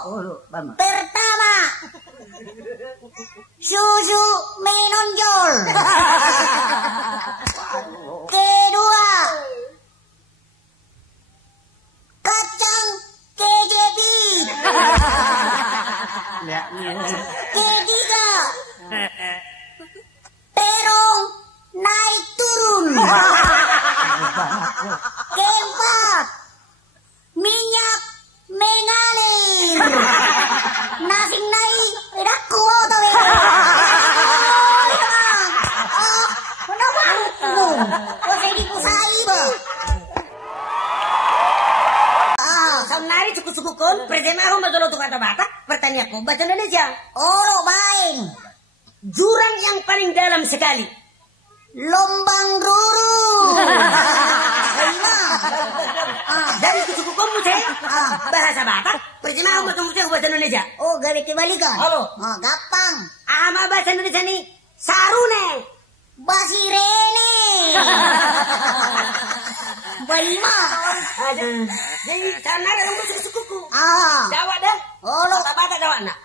Pertama, susu menonjol. Kedua, kacang kejepit. Ketiga, terong naik turun. Keempat, minyak mengalir. Nasi naik, daku tuh. Kenapa lu? Kok saya dipusai, Bang? Nari cukup-cukup kon, pertama aku masalah untuk kata-kata, pertanyaan aku bahasa Indonesia. Oh, baik. Jurang yang paling dalam sekali. Lombang ruru. Dari cukup kamu bahasa Batak, pertama aku masalah bahasa Indonesia. Oh, gawe kebalikan. Halo. Oh, gampang. Ama bahasa Indonesia nih, sarune. Basirene. Baima. Jadi sana ada yang sukuku. Jawa dah. Oh, lo. Kata-kata Jawa nak.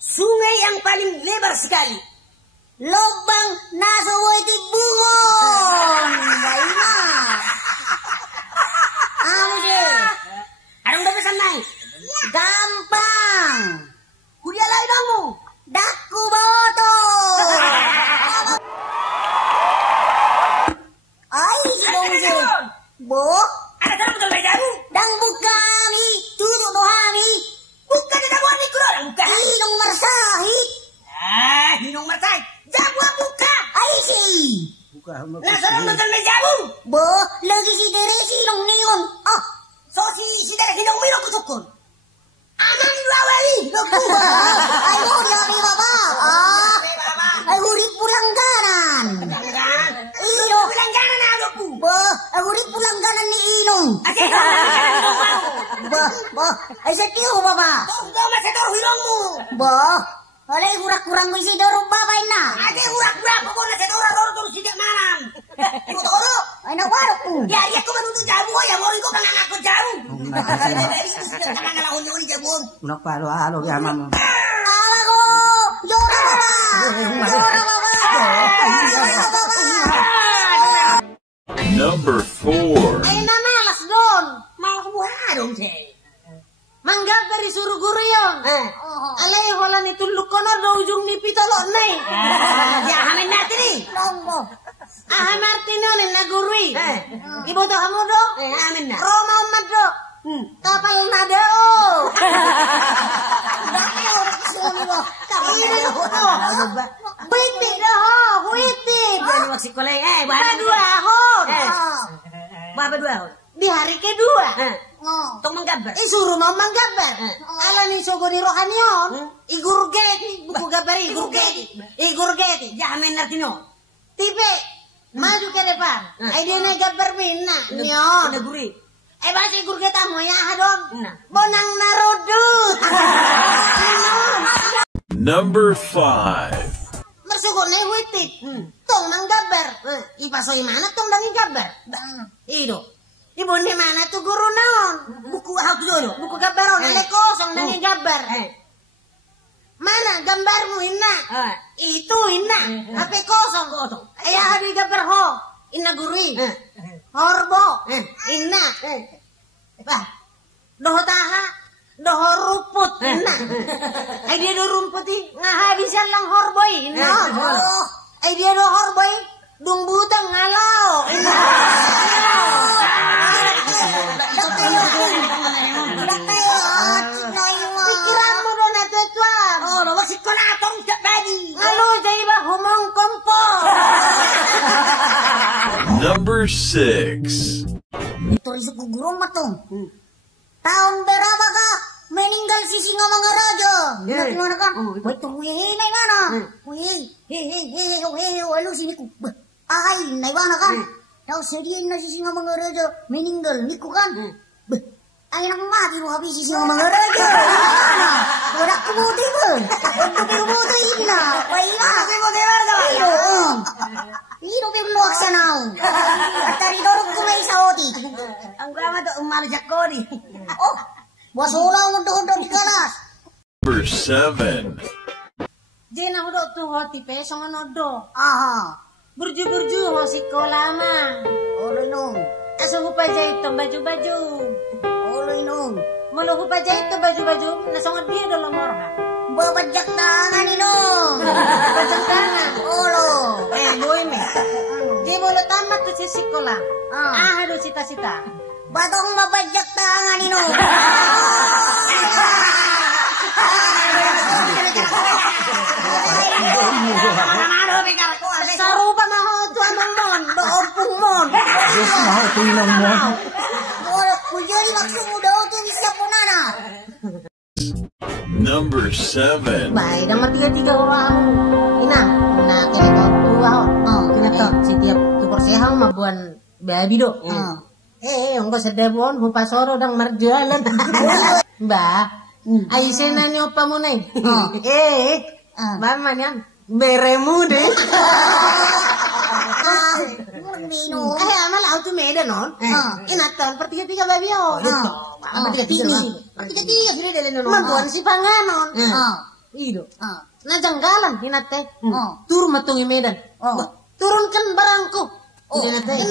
Sungai yang paling lebar sekali. Lobang Nasowoti Bungon. Baima. Ada udah pesan naik. Gampang. Kudia lain kamu. Daku boto. Ai sidong sih. Bo. Ada sana betul bejaru. Dang buka mi. Tutup dohami. Buka di dabuan ni keluar. Buka. Hinong marsahi. Hinong marsahi. Jabuan buka. Ai si. Buka. Nah sana betul bejaru. Bo. Lagi si Tere sinong niyon. So si Tere hinong miro kusukun. Aman lawali. Ay huri abi baba. Ay huri pulang kanan. Ino. Pulang kanan na ako po. Bo. Ay huri pulang kanan ni Inong. Bo. Ay sa tiyo baba. Tunggu masetoro hirong mo. Bo. Alay kurang-kurang ko si Dorong babay na. Ade urak-urak ko na setoro loro terus sidak malam. Toro. Ay nawarok ko. Ya ko manutu jabu ya mo ko kang ako jabu. Dari sidak kang ala hunyo jabu. Halo ya mama. Ala ko. Jora baba. Jora baba. Number 4. Ay na malas doon. Malas buah dong sih. Manggap dari suruh guru yon. Alay wala ni tuluk kono do ujung ni pitolok nai. Ya hamin nanti nih. Lombo. Martino ni na gurui. Ibu to kamu do? Amin na. Roma Ahmad do. Kapal nada o. Dahil sini do. Kapal nada o. Witi do ho, witi. Bukan waktu sekolah Dua ho. Berapa dua ho? Di hari kedua. Tong menggambar. Suruh mamang gambar. Ala ni sogoni rohanion. Igur geti. Buku gambar igur geti. Igur geti. Jamin artinya. Tipe. Maju ke depan. Ay dia na gambar minna. Nyon. Neguri. Bahasa igur geta mo ya dong. Bonang narodut. Number 5. Masukon na witit. Tong nang gambar. Ipasoy mana tong nang gambar. Ido. Ibu ni mana tuh guru naon? Buku apa tuh? Buku gambar nang kosong nang gambar. Mana gambarmu Inna? Itu Inna. HP kosong. Ayah ada gambar ho. Inna guri. Horbo. Inna. Doho taha. Doho ruput. Inna. Ay dia do rumputi. Ngahabisan lang horboy. Inna. Ay dia do horboy. Dung butang ngalaw. Inna. Pikiranmu do na tuan. Oh, lo masih kolatong tak badi. Halo, jadi bah humong kompor. Number 6. Itu risiko gurung matong. Tahun berapa kah meninggal si singa Mangaraja? Gimana kan? Betul, wih, naik mana? Wih, lu sini ku. Ay, naik mana kan? Tahu sediain si singa Mangaraja meninggal, niku kan? Ay, nang mati lu habis si singa Mangaraja. Udah kemudian pun. Untuk kemudian ini lah. Baiklah. Iro pe luak sanau. Tari dorong kumai saodi. Ang gama to umal jakodi. Oh, Wasula udah di kelas. Number 7. Jena udah tuh hoti pesongan odo. Aha. Burju-burju ho sekolah mah. Olo inong. Asa hupa jahit to baju-baju. Olo inong. Mulu hupa jahit to baju-baju, nasongod dia dalam morha. Babajak tangan inong. Bajang tangan. Olo. Boy me. Di mulu tamat tuh si sekolah. Aduh cita-cita. Batong mabajak tangan inong. Sarupa mah ho tuan mon, do opung mon. Yes, mau tinang mo. Olo kujari maksud muda tuh bisa punana. Number 7. Baik, nama tiga orang. Ina, nah kini kau tua. Kena to, setiap tukar sehang mah buan babi do. Engkau sedebon hupa soro dang marjalan. Mbak, ayo senani opa mo nai. Mama nyan beremu deh. Minum. Amal auto meda non. Inatan pertiga babi oh. Pertiga sudah dele non. Mabuan si panganon. Ido. Nah janggalan hinate. Turun matungi medan. Turunkan barangku. Hinate.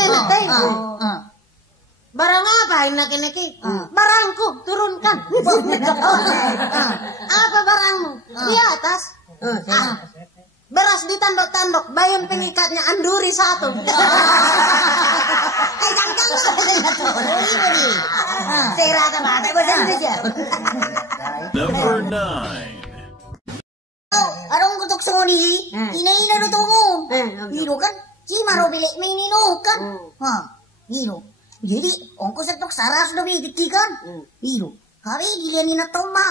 Barang apa inak-inaki? Barangku turunkan. Apa barangmu? Di atas. Beras di tandok-tandok, bayun pengikatnya anduri 1. Serata mata bahasa Indonesia. Number 9. Arong kutok songoni, ina do tungo. Hiro kan, cimaro bilik minino kan. Hiro. Jadi ongko setok saras do bigiti kan. Hiro. Hari gilian ina toma.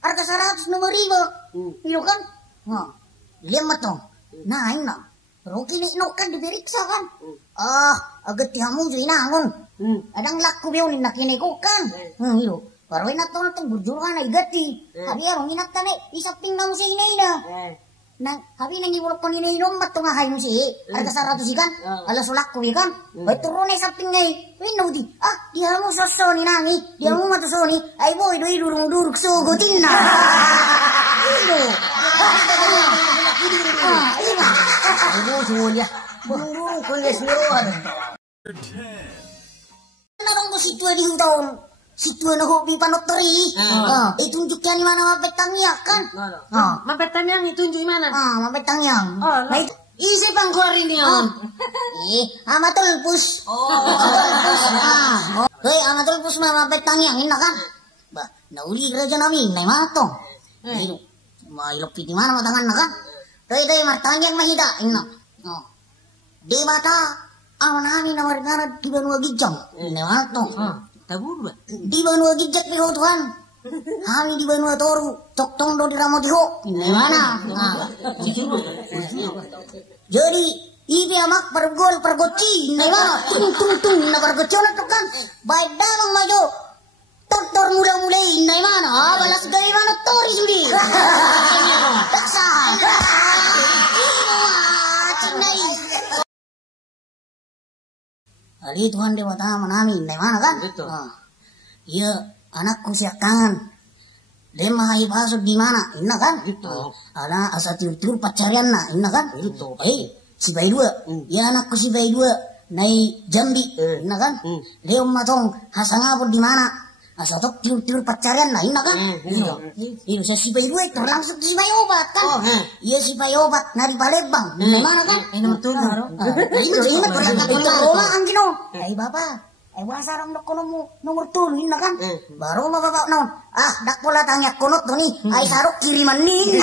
Harga 100 nomor 5. Hiro kan. Liam matong. Nah, ina. Roki ni inokan diperiksa kan. Agak tihamu jo inangon. Adang laku beon nakine ko kan. Hiro. Baru ina tong berjuruhan ay gati. Hari arong inatane isaping nang sa ina. Nang habi nang iwolok ko ni inom matong hayong si. Harga 100 kan. Ala sulak ko kan. Bay turun ay saping ngay. Wino di. Dia mo soso ni nangi. Dia mo matuso ni. Ay boy do idurung-duruk sugutin na. Hiro. Ano semuanya? Burung ko les meron. Number 10. Narong ko situa di hutong. Situa na hobi panoteri. Itunjukkan di mana mapetangnya kan. Mapetan yang itunjuk mana? Mapetangnya. Nah, isi pangkuar ini on. Amatul pus. Hei, amatul pus mapetangnya ina kan. Ba, nauli kerja namin na matong. Ilok di mana matangan na kan. Day martanyang mahida ina. Di mata ang namin na marigana di banua gijang. Ina matong. Tabur ba? Di banua gijak di Tuhan. Kami di banua toru. Tok tondo di ramo diho. Ina mana? Jadi ibi amak pergoci. Ina mana? Tung na pergoci na to kan. Baik dalang majo. Tor mula-mula ina mana? Balas gaya mana tori sudi. Daksa. Ali Tuhan dewa tama namin, na mana kan? Iya, anakku siap tangan. Dia mahai pasok di mana? Ina kan? Ala asa tur pacarian na, ina kan? Si Bay 2. Ya anakku si Bay 2. Nai Jambi, ina kan? Dia matong hasangapod di mana? Asa tok tur pacarian na, ina kan? Iyo sa si Bay 2 langsung si Bay Obat kan? Iya si Bay Obat nari Palembang. Ina mana kan? Ina matularo. Ingat berangkat ke Roma ang gino. Ay bapa, ay wasarang na kono mo nomor 2 na kan. Baru mababa noon. Dak pula tangyak kunot doni. Ay sarok kiriman nin.